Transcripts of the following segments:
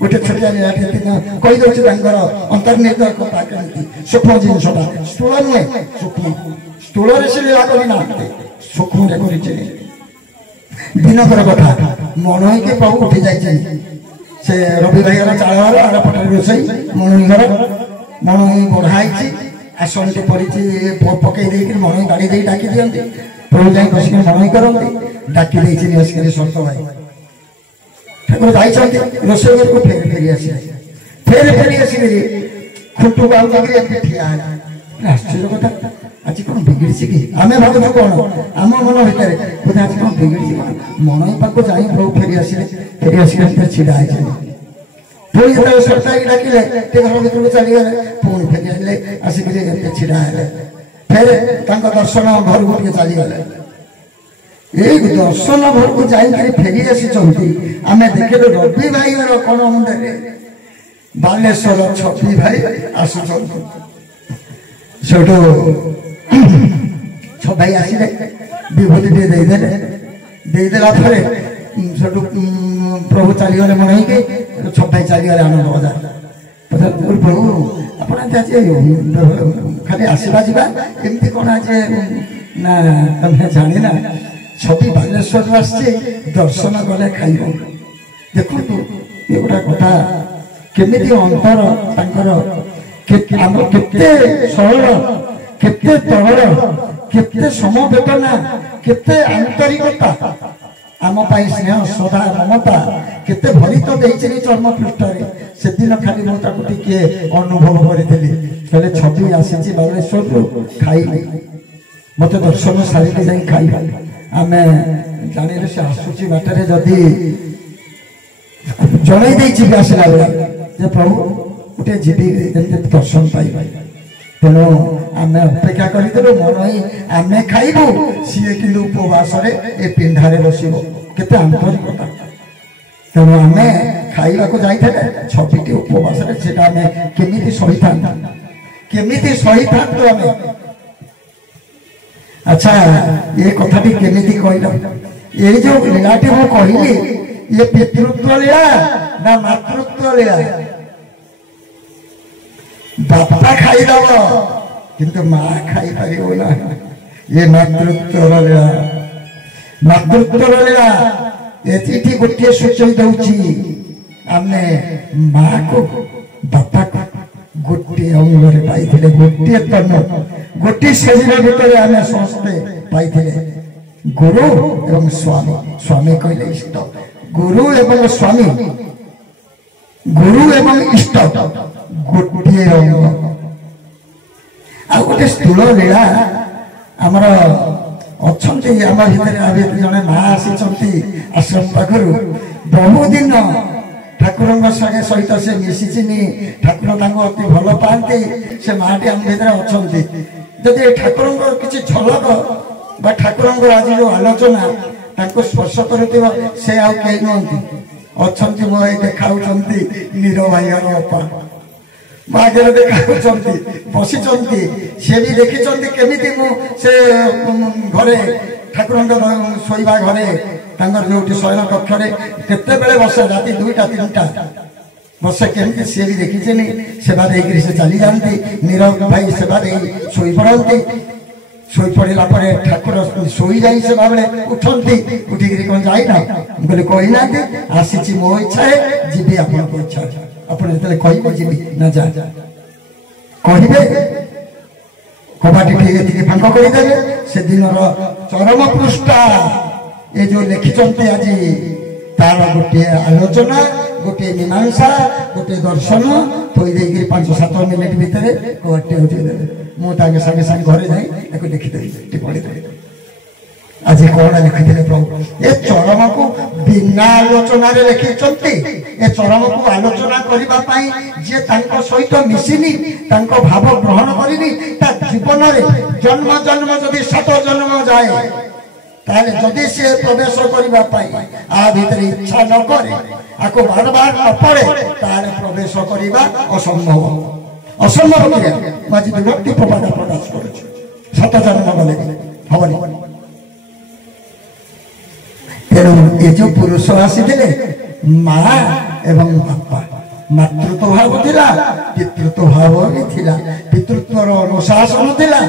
गोटे छोटिया निराटी कही दौर अंतर्निहित कथा केमती सूक्ष्म जिनसा स्थूल नुहे सूक्ष्म स्थूल से लीला करना सूक्ष्म दिनकर कथा मनोई के प्रभु उठी जाए से रवि भाई चाल घर आड़पटे रोसई मनोई घर मनोई बढ़ाई आसन टे पड़ी पकई मनोई गाड़ी दे डाकी दिखती प्रभु जाए बसिक मनोई करती डाकी बसिक सत भाई ठाकुर जाइए रोसई घर को फेरी आस फेरी आसिक खुंटू बाहू लगे ठिया आश्चर्य कथा आज कौन बिगड़ी कि आम भावुँ कौन आम मन भितर बोधे आज कौन बिगड़ी मनोई पाक जाए प्रभु फेरी आसिक छिड़ा पुणी जो सरकारी डाकिले घर भर को चलीगले पुणी फेरी आए आसिक छिड़ा फेर दर्शन घर को चलीगले ये दर्शन घर को जाकर फेरी आसी आम देखे रवि भाई कौन मुंडे बालेश्वर छपी भाई आसुच भाई आसिले विभूति देदेला प्रभु चलीगले मन के छप भाई चलीगले आनंद बजार प्रभु आज खाली आसवा जामती कौन आज ना तुम्हें जानी ना छवि बालेश्वर आसचे दर्शन गले खाइब देखु ये गोटा कथा केमी अंतर केते सरल केते तरल केते समवेदना केते आंतरिकता आम स्नेह श्रद्धा ममता केते भरित देइछे चर्म पृष्ठ से दिन खाली मुझे टिके अनुभव करी कहले छवि आसी बालेश्वर खाई मत दर्शन सारिके जाई खाई आम जान से आसूची बाटर जदि जन आसला बेले प्रभु गोटे जीवी दर्शन पाई तेणु आम अपेक्षा करूँ मनई आम खाइबू सी कि उपवास पिंडारे बस केते आंतरिकता तेणु आम खाइबा जाइए छविटी उपवास केमी सही था केमी सही था आम अच्छा ये कथाटी केमिति कहल ये जो लीलाटी मु कहली ये पितृत्व लीला ना मातृत्व लीला बापा खाईदब किंतु माँ खाई पार ना ये मातृत्व लीला मातृत्व लीला ये गोटे सूचय दूची आमने माँ को बापा को गोटे अंगरे पाई गोटे तन गोटे शरीर भितर आम समस्ते पाई गुरु एवं स्वामी स्वामी कहले इष्ट गुरु एवं स्वामी गुरु एवं इष्ट गोटे अंग आ गोटे स्थूल लीला आमर अच्छा आम भर जड़े माँ आसी आश्रम पाखर बहुदिन ठाकुर सहित से मिशिचिनी ठाकुर अति भल पाती से माटी आम भर अच्छा जदि ठाकुर किसी झलक बा ठाकुर आज जो आलोचना स्पर्श कर से आउ कई नुहति अच्छा मो देखा नीर भाई अपा मो आगे देखा बसी सी भी देखी केमी से घरे ठाकुर शोवा घरे जो शयन कक्ष केते बसे राति 2टा 3टा बसे केमती सी भी देखी सेवा देकर से चली जाती नीरव भाई सेवा दे शोई पड़ती शोई पड़ा ठाकुर शोई जा से भावे उठती उठिक कौन जाइना बोले कहना आसी मो इच्छा है जी आप इच्छा आपड़ कह जी ना जा कहे कबाटी ठीक फांक करदे से दिन चरम पृष्ठा ये जो लिखिंट आज तार गोटे आलोचना गोटे मीमांसा गोटे दर्शन थोड़ी देकर 5-7 मिनिट भितर कबाटी उठेदे मुझे सागे सागे घरे जाए लिखिदेवी पढ़ीदेवी आज कौन लिखी प्रभु ये चरम को बिना आलोचना लिखी ए चरम को आलोचना करने जी सहित मिसिनी भाव ग्रहण करनी जीवन में जन्म जन्म जदि 7 जन्म जाए ताले जदि से प्रवेश करने आ भीतर इच्छा न करे आपको बार बार न पड़े ताले प्रवेश करने असंभव असंभव क्रिया आज विभक्ति प्रभाव प्रकाश कर 7 जन्म गले हम तेणु ये जो पुरुष आसी माँ एवं बापा मातृत्व भाव थिला पितृत्व भाव भी थिला पितृत्वर अनुशासन थिला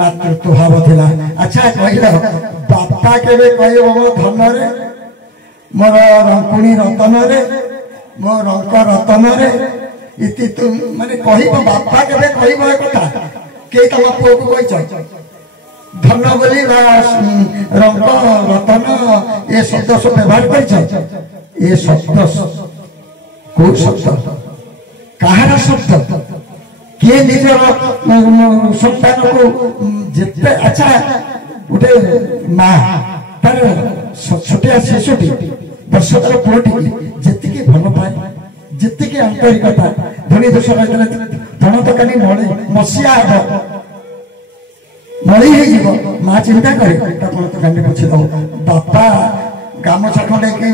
मातृत्व भाव थिला। अच्छा कहल बापा केबे कहबो मो धन रे मोर रंकुणी रतन रे मो रंक रतन रे इति तुम माने कहबो बापा केबे कहबो ए कथा के तम पुओ को कहछ धन बोली रंक रतन ये शब्द सब व्यवहार करछ ये शब्द को शब्द कहार शब्द किए निजर संतान को जिते अच्छा गोटे माँ तार छोटिया शिशुटी वर्षकर पुओटी जी भल पाए जी आंतरिकता धनी दोष धन तकानी मली मसीहा मली माँ चिंता करे तकानी पोछि दब बापा गामछा खंडे कि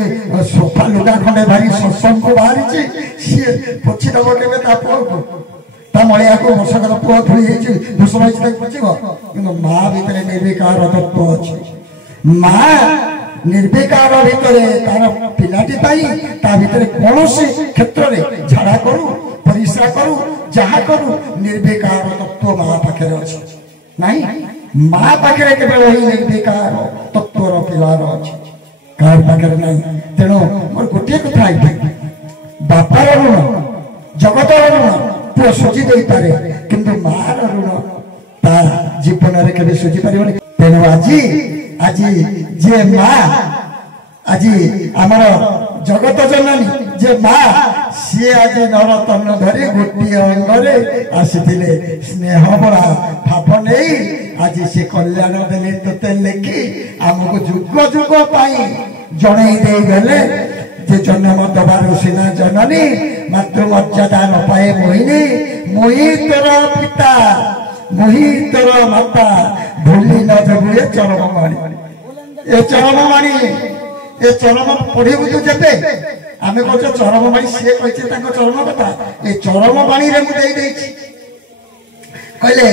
सोफा लुगा खंडे भारी सत्संग को बाहरी सी पोछि दब के पुओ को ता मलिया को वर्षकर पुओ धुई दोष भाई पोछब कि माँ भितर निर्विकार तत्व अच्छे माँ निर्विकार भितर तार पिलाटी ता भितर कौन क्षेत्र में झाड़ा करू परिश्रा करू जहा करू निर्विकार तत्व माँ पाखे अच्छे नहीं माँ पाखे केवल वही निर्विकार तत्वर पिलार अच्छे कार पाखे नहीं तेणु मोर गोटे कथा बापार ऋण जगत ऋण पुओ सुझी दे पारे किंतु मार ऋण ता जीवन में केबे सुझी पारिबनी। तेणु आज जे माँ आज आमर जगत जननी जे माँ सी आज नरतन धरी गोटे अंगरे आसीथिले स्नेह बड़ा भाव नहीं आज से कल्याण देले तोते लेखि आमको जुग जुग पाई जणई दे गले जे जन्म दबार सीना जननी मातृ मर्यादा न पाए मोहिनी मोहि तोर पिता मोहि तोर माता भूली न जबु ए चरम बाणी ए चरम बाणी ए चरम पढ़िबु तू जेते आमे कहछ चरम बाणी से कहছে ताको चरम कथा ए चरम बाणी रे मु देई देछि कहले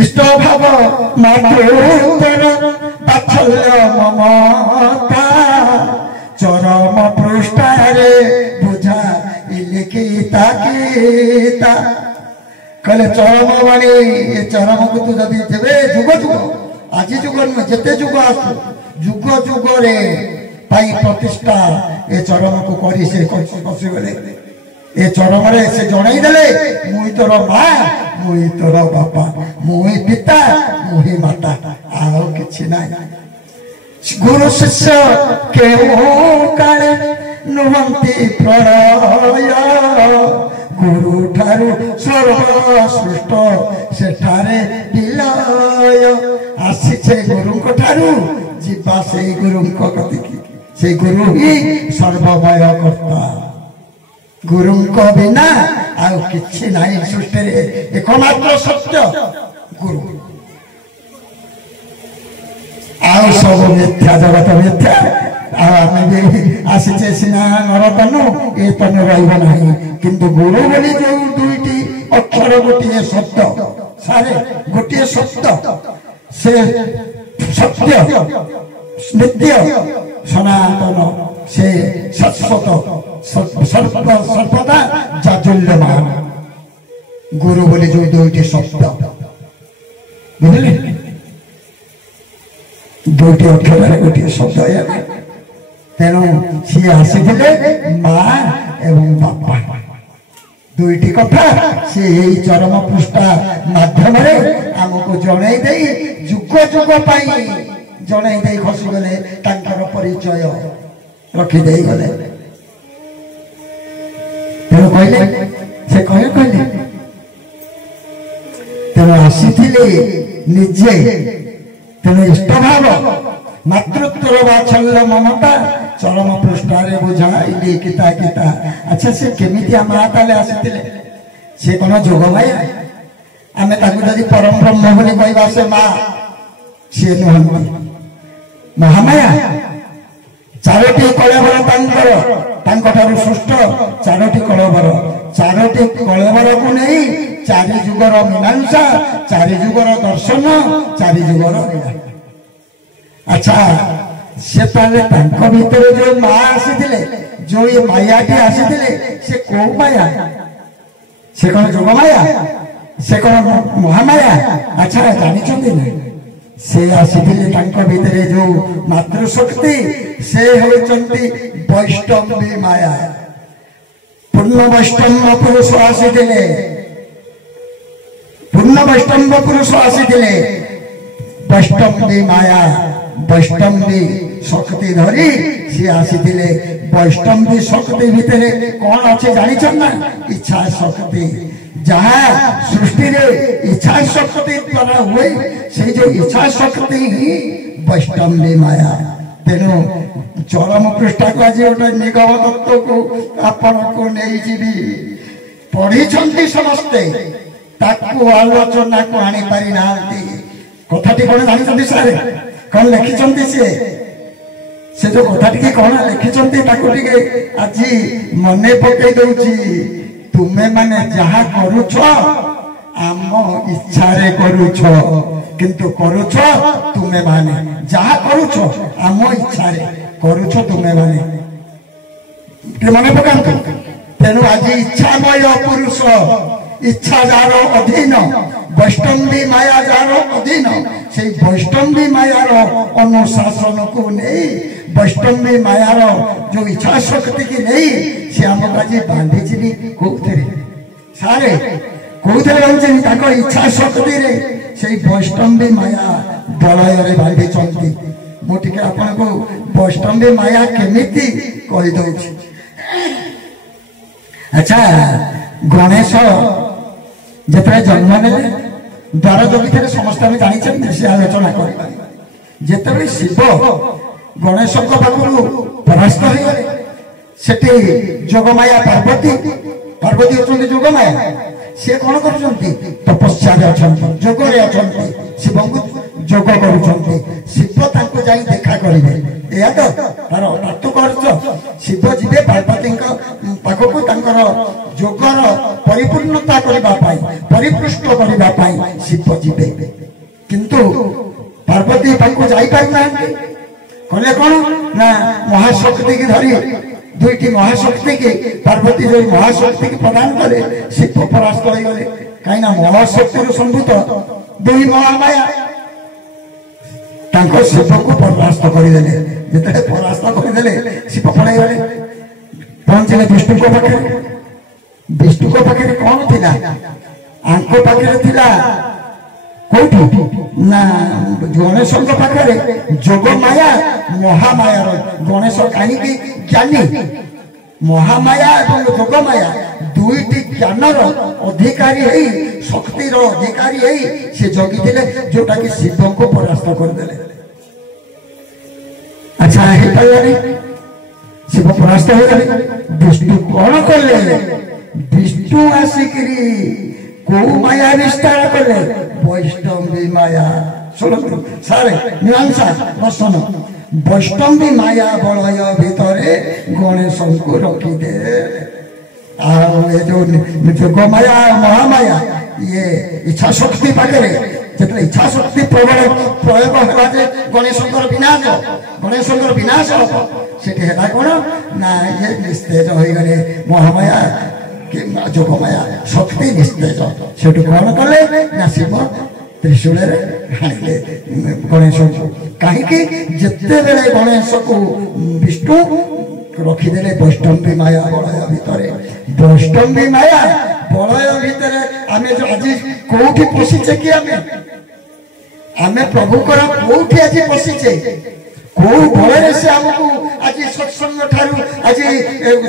इष्ट भाव मातृतर बात्सल्य ममता चरम पृष्ठारे बुझा इलिखिता गीता कहले चरम बाणी ये चरम को तू जदि जेबे जुग जुग आज जुग नुहे जेते जुग आसु जुग जुग रे पाई प्रतिष्ठा ए चरम को करी से कसी गले ए चरम रे से जणाई देले मुई तोर माँ मुई तोर बापा मुई पिता मुई माता आउ किछि नाही। गुरु शिष्य के काले नुहंती प्रणय गुरु ठारू सर्व सृष्ट सेठारे विलय आसीछे गुरु को ठारू जीवा से गुरु को कतिकी से गुरु ही सर्वमय कर्ता गुरु को बिना आउ किछि नाही सृष्टि रे एकमात्र सत्य गुरु आउ सब मिथ्या जगत मिथ्या आमे भी आसीछे सिना नरतनु ए तनु रहिब नाही किंतु गुरु बोली जो दुईटी अक्षर गोटे शब्द सारे गोटे शब्द से सत्य नित्य सनातन से शाश्वत सर्वदा जाजुल्यमान गुरु बोली जो दुईटी शब्द बुझले दुईटी अक्षर गोटे शब्द तेणु सी आसी माँ एवं बापा दुईटी कथा से चरम पृष्ठा माध्यम आमको जनई दे जुग जुग पाई जनई दे खसी गले तांकर परिचय रखिदे गले तेणु कहले से कहले तेणु आसीथिले निजे तेणु इष्ट भाव मातृत्व वात्सल्य ममता चरम पृष्ठारे बुझाइली किता किता। अच्छा से केमिति माँ ताले आसीथिले से कोन जोगमाया आमे ताकु जदि परम ब्रह्म बोली कहबा से माँ से नुहंती महामाया चारोटी कलेवर तांकर सृष्ट चारोटी कलेवर को नहीं चारि जुगर मीमांसा चारि जुगर दर्शन चारि जुगर लीला। अच्छा से भीतर जो माँ आसी जो ये मायाटी आसी से कौ माया से कौन जोग माया से कौन महामाया अच्छा जानी ना से आसी भीतर जो मातृशक्ति से होती वैष्णवी माया पूर्ण वैष्णव पुरुष आसी पूर्ण वैष्णव पुरुष आसी वैष्णवी माया वैष्णवी शक्ति धरी सी आसी वैष्णवी शक्ति भितर कौन अच्छे जानी ना इच्छा शक्ति जहाँ सृष्टि रे इच्छा शक्ति द्वारा हुए से जो इच्छा शक्ति ही वैष्णवी माया तेणु चरम पृष्ठा को आज गोटे निगम तत्व को आपण को नहीं जीवी पढ़ी समस्ते ताकू आलोचना को आनी पारि ना कथाटी कौन जानी सारे कौन लिखिं से जो कथाटी कौन लिखिं आज मन पकई दौची तुम्हें माने जहा करुछ आम इच्छा करुछ किंतु करुछ तुम्हें माने जहा करुछ आम इच्छा करुछ तुम्हें माने मन पकांतु तेणु आज इच्छामय पुरुष इच्छा जार अधीन वैष्णवी माया जार अधीन से वैष्णवी मायार अनुशासन को नहीं वैष्णवी मायार जो इच्छा शक्ति की नहीं से आमको आज बांधीची कौथे सारे कौथे रही इच्छा शक्ति रे से वैष्णवी माया बलय बांधी मुझे आपन को वैष्णवी माया केमिति कहीदे। अच्छा गणेश जिते जन्म ने द्वार जगी समस्त आम जानी से आलोचना कर शिव गणेश पाखु परास्त हो से जोगमाया पार्वती पार्वती अच्छा जोगमाया सी कौन कर तपस्या जोगे अच्छा शिव को जोग कर शिव जाई देखा करेंगे या तो तार तात्विक शिव जीवे पार्वती पाखक जोगर परिपूर्णता करने परिपृष्ट करने शिव जीवे किंतु पार्वती पाखक जापार कले कौन ना महाशक्ति की धरी दुईटी महाशक्ति की पार्वती जो महाशक्ति की प्रदान कले शिव परास्त हो गले कहीं महाशक्ति संभूत दुई महामाया शिव को परास्त करदे जिते परास्त करदे शिव पड़े गले पहुंचले विष्णु को पाखे विष्णु को पाखे कौन थी आंको पाखे थिला कौटी ना गणेश पाखे जोग माया महामाया गणेश कहीं ज्ञानी महामाया और जोग माया दुईटी ज्ञानर अधिकारी शक्तिर अधिकारी से जगी जोटा कि शिव को परास्त करदे। अच्छा शिव परास्त हो गले विष्णु कौन कले विष्णु आसिकी को माया विस्तार कले वैष्णवी माया शुणु सारे मीमांसा दर्शन वैष्णवी माया बलय भितर गणेश को रखीदे जोग माया महामाया ये इच्छा शक्ति पाखे जो इच्छा शक्ति प्रबल प्रयोग होगा गणेश विनाश हम से कौन ना ये निस्तेज हो गले महामाया जोग माया शक्ति निस्तेज से कौन कले ना शिव त्रिशूल हाणिले गणेश को कहीं जिते बेले गणेश को विष्णु रखीदे वैष्णवी माया बलय भितर वैष्णवी माया बलय भितर आम जो आज कौटी पशिचे कि आम प्रभु कौटी आज पशिचे कौ बल से आमको आज सत्संग ठारू आज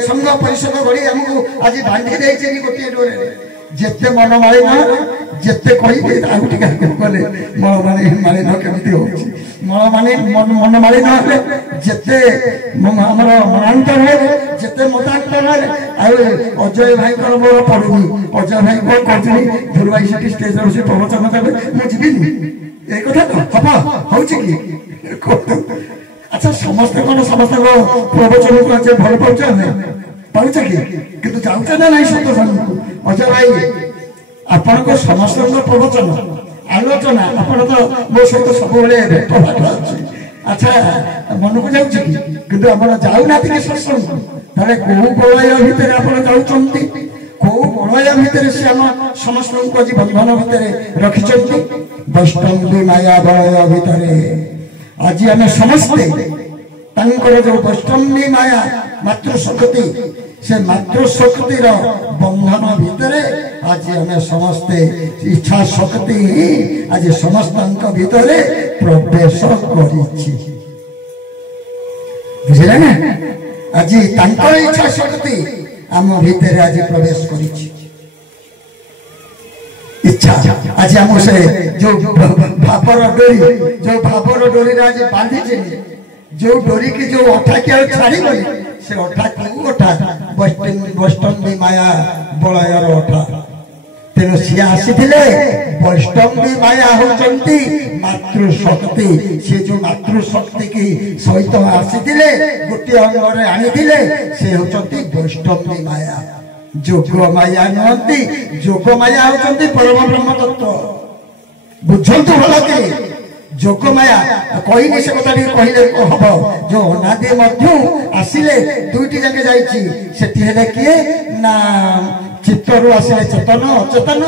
संघ परिषद भरी आमको आज बांधी दे गोटे डोरे जिते मन मालिन जिते कहे गले मल मालिन केमी मन मालिन जिते आमर मनांतर है जिते मतांतर है अजय भाई मोर पड़ुनी अजय भाई कौन कर ध्रुव भाई से स्टेज से प्रवचन देवे मुझे ये कथा तो हम हो अच्छा समस्त कौन समस्त प्रवचन को आज भल पाच कि जाऊे ना ना सत अजय भाई आपण को समस्त प्रवचन आलोचना आप तो मो सहित सब भेट घाट अच्छी ଆଚ୍ଛା ମନକୁ ଯାଉଛି କି? କିନ୍ତୁ ଆପଣ ଯାଉନାହାନ୍ତି କି ସତ୍ସଙ୍ଗ? ତାହେଲେ କୋଉ ବଳୟ ଭିତରେ ଆପଣ ଯାଉଛନ୍ତି? କୋଉ ବଳୟ ଭିତରେ ସେ ଆମ ସମସ୍ତଙ୍କୁ ଆଜି ବନ୍ଧନ ଭିତରେ ରଖିଛନ୍ତି? ବୈଷ୍ଣବୀ ମାୟା ବଳୟ ଭିତରେ ଆଜି ଆମେ ସମସ୍ତେ ତାଙ୍କର ଯୋଉ ବୈଷ୍ଣବୀ ମାୟା ମାତୃଶକ୍ତି, ସେ ମାତୃଶକ୍ତିର ବନ୍ଧନ ଭିତରେ ଆଜି ଆମେ ସମସ୍ତେ ଇଚ୍ଛା ଶକ୍ତି ଆଜି ସମସ୍ତଙ୍କ ଭିତରେ ପ୍ରବେଶ କରିଛି। ବୁଝିଲେ ନା? ଆଜି ତାଙ୍କର ଇଚ୍ଛା ଶକ୍ତି ଆମ ଭିତରେ ଆଜି ପ୍ରବେଶ କରିଛି। ଇଚ୍ଛା ଆଜି ଆମକୁ ସେ ଯୋଉ ଭାବର ଡୋରିରେ ଆଜି ବାନ୍ଧିଛି, ଯୋଉ ଡୋରିକି ଯୋଉ ଅଠାକି ଆଉ ଛାଡ଼ିବନି, ସେ ଅଠା କୋଉ ଅଠା? ବୈଷ୍ଣବୀ ମାୟା ବଳୟର ଅଠା। ତେଣୁ ସିଏ ଆସିଥିଲେ, ବୈଷ୍ଣବୀ ମାୟା ହଉଛନ୍ତି ମାତୃଶକ୍ତି। ସେ ଯୋଉ ମାତୃଶକ୍ତି କି ସହିତ ଆସିଥିଲେ, ଗୋଟିଏ ଅଙ୍ଗରେ ଆଣିଥିଲେ, ସେ ହଉଛନ୍ତି ବୈଷ୍ଣବୀ ମାୟା। ଯୋଗ ମାୟା ନୁହନ୍ତି। ଯୋଗ ମାୟା ହଉଛନ୍ତି ପରମ ବ୍ରହ୍ମ ତତ୍ତ୍ୱ। ବୁଝନ୍ତୁ ଭଲ କି? ଯୋଗ ମାୟା କହିନି, ସେ କଥା ଟିକେ କହିଲେ ହବ। ଯୋଉ ଅନାଦି ମଧ୍ୟ ଆସିଲେ, ଦୁଇଟି ଯାକେ ଯାଇଛି। ସେଠି ହେଲେ କିଏ ନା ଚିତ୍ତରୁ ଆସିଲେ ଚେତନ, ଅଚେତନ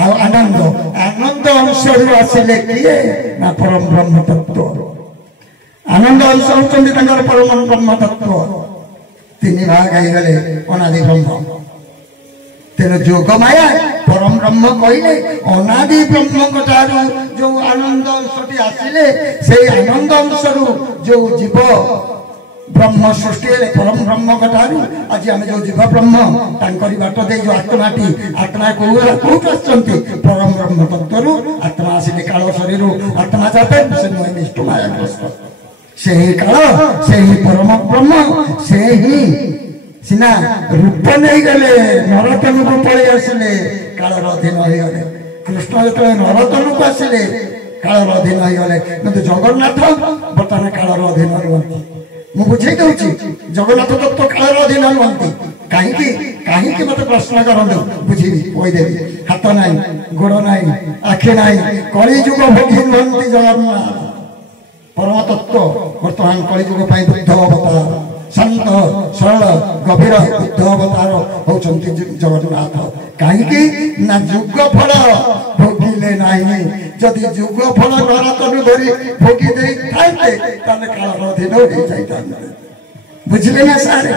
ଆଉ ଆନନ୍ଦ। ଆନନ୍ଦ ଅଂଶରୁ ଆସିଲେ କିଏ ନା ପରମ ବ୍ରହ୍ମ ତତ୍ତ୍ୱ। ଆନନ୍ଦ ଅଂଶ ହଉଛନ୍ତି ତାଙ୍କର ପରମ ବ୍ରହ୍ମ ତତ୍ତ୍ୱ। ତିନି ଭାଗ ହେଇଗଲେ ଅନାଦି ବ୍ରହ୍ମ। ତେଣୁ ଯୋଗ ମାୟା ପରମ ବ୍ରହ୍ମ କହିଲେ, ଅନାଦି ବ୍ରହ୍ମଙ୍କ ଠାରୁ ଯୋଉ ଆନନ୍ଦ ଅଂଶଟି ଆସିଲେ, ସେଇ ଆନନ୍ଦ ଅଂଶରୁ ଯୋଉ ଜୀବ ବ୍ରହ୍ମ ସୃଷ୍ଟି ହେଲେ ପରମ ବ୍ରହ୍ମଙ୍କ ଠାରୁ ଆଜି ଆମେ ଯୋଉ ଜୀବ ବ୍ରହ୍ମ ତାଙ୍କରି ବାଟ ଦେଇ ଯୋଉ ଆତ୍ମାଟି, ଆତ୍ମା କୋଉଠୁ ଆସିଛନ୍ତି? ପରମ ବ୍ରହ୍ମ ତତ୍ତ୍ୱରୁ। ଆତ୍ମା ଆସିଲେ କାଳ ଶରୀରରୁ ଆତ୍ମା ଜାତ, ସେ ନୁହେଁ ବିଷ୍ଣୁ ମାୟାଗ୍ରସ୍ତ। ସେହି କାଳ, ସେହି ପରମ ବ୍ରହ୍ମ, ସେ ହିଁ ସିନା ରୂପ ନେଇଗଲେ, ନରତନକୁ ପଳେଇ ଆସିଲେ, କାଳର ଅଧୀନ ହେଇଗଲେ। କୃଷ୍ଣ ଯେତେବେଳେ ନରତନକୁ ଆସିଲେ, କାଳର ଅଧୀନ ହେଇଗଲେ। କିନ୍ତୁ ଜଗନ୍ନାଥ ବର୍ତ୍ତମାନ କାଳର ଅଧୀନ ରୁହନ୍ତି। ମୁଁ ବୁଝେଇ ଦଉଛି, ଜଗନ୍ନାଥ ତତ୍ତ୍ୱ କାଳର ଅଧୀନ ରୁହନ୍ତି। କାହିଁକି? କାହିଁକି ମତେ ପ୍ରଶ୍ନ କରନ୍ତୁ, ବୁଝିବି, କହିଦେବି। ହାତ ନାହିଁ, ଗୋଡ ନାହିଁ, ଆଖି ନାହିଁ, କଳିଯୁଗ ଭୋଗୀ ରୁହନ୍ତି ଜଗନ୍ନାଥ। ପରମ ତତ୍ତ୍ୱ ବର୍ତ୍ତମାନ କଳିଯୁଗ ପାଇଁ ବୁଦ୍ଧ ଅବତାର, ଶାନ୍ତ ସରଳ ଗଭୀର ବୁଦ୍ଧ ଅବତାର ହଉଛନ୍ତି ଜଗନ୍ନାଥ। କାହିଁକି ନା ଯୁଗ ଫଳ ଭୋଗିଲେ ନାହିଁ। ଯଦି ଯୁଗ ଫଳ ନରତନୁ ଧରି ଭୋଗି ଦେଇଥାନ୍ତେ, ତାହେଲେ କାଳର ଅଧୀନ ହେଇଯାଇଥାନ୍ତେ। ବୁଝିଲେ ନା ସାର୍?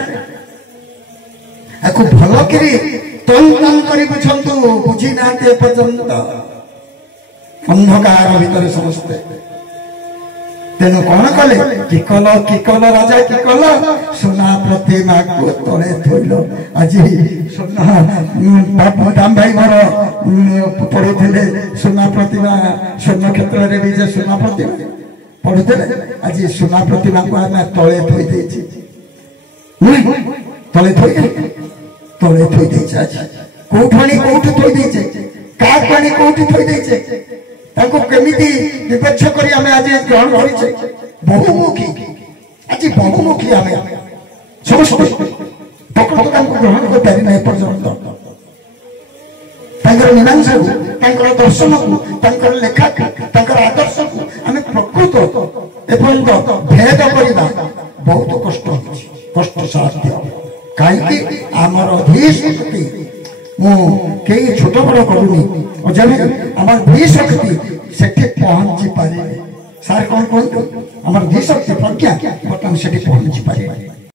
ଆକୁ ଭଲ କରି ତନ କରି ବୁଝନ୍ତୁ। ବୁଝି ନାହାନ୍ତି ଏପର୍ଯ୍ୟନ୍ତ। ଅନ୍ଧକାର ଭିତରେ ସମସ୍ତେ। ତେଣୁ କଣ କଲେ? କିକଲ କିକଲ ରାଜା କିକଲ, ସୁନା ପ୍ରତିମାକୁ ତଳେ ଥୋଇଲ। ଆଜି ସୁନା ଦାମ ଭାଇ ମୋର ପଢୁଥିଲେ ସୁନା ପ୍ରତିମା, ସ୍ୱର୍ଣ୍ଣ କ୍ଷେତ୍ରରେ ବି ଯେ ସୁନା ପ୍ରତିମା ପଢୁଥିଲେ। ଆଜି ସୁନା ପ୍ରତିମାକୁ ଆମେ ତଳେ ଥୋଇ ଦେଇଛି। ତଳେ ଥୋଇ ତଳେ ଥୋଇ ଦେଇଛେ। ଆଜି କୋଉଠୁ ଆଣି କୋଉଠି ଥୋଇ ଦେଇଛେ? କାହାକୁ ଆଣି କୋଉଠି ଥୋଇ ଦେଇଛେ? ତାଙ୍କୁ କେମିତି ବିପକ୍ଷ କରି ଆମେ ଆଜି ଗ୍ରହଣ କରିଛେ? ବହୁମୁଖୀ। ଆଜି ବହୁମୁଖୀ ଆମେ ସମସ୍ତେ ପ୍ରକୃତ ତାଙ୍କୁ ଗ୍ରହଣ କରିପାରି ନାହିଁ ଏପର୍ଯ୍ୟନ୍ତ। ତାଙ୍କର ମୀମାଂସାକୁ, ତାଙ୍କର ଦର୍ଶନକୁ, ତାଙ୍କର ଲେଖାକୁ, ତାଙ୍କର ଆଦର୍ଶକୁ ଆମେ ପ୍ରକୃତ ଏପର୍ଯ୍ୟନ୍ତ ଭେଦ କରିବା ବହୁତ କଷ୍ଟ ହେଉଛି, କଷ୍ଟସାଧ୍ୟ। କାହିଁକି? ଆମର ଧୀଶକ୍ତି, ମୁଁ କେହି ଛୋଟ ବଡ କରୁନି, ଆମର ଧୀଶକ୍ତି ସେଠି ପହଞ୍ଚି ପାରିବେ। ସାର୍ କଣ କୁହନ୍ତୁ? ଆମର ଧୀଶକ୍ତି ପ୍ରଜ୍ଞା ବର୍ତ୍ତମାନ ସେଠି ପହଞ୍ଚି ପାରିବେ।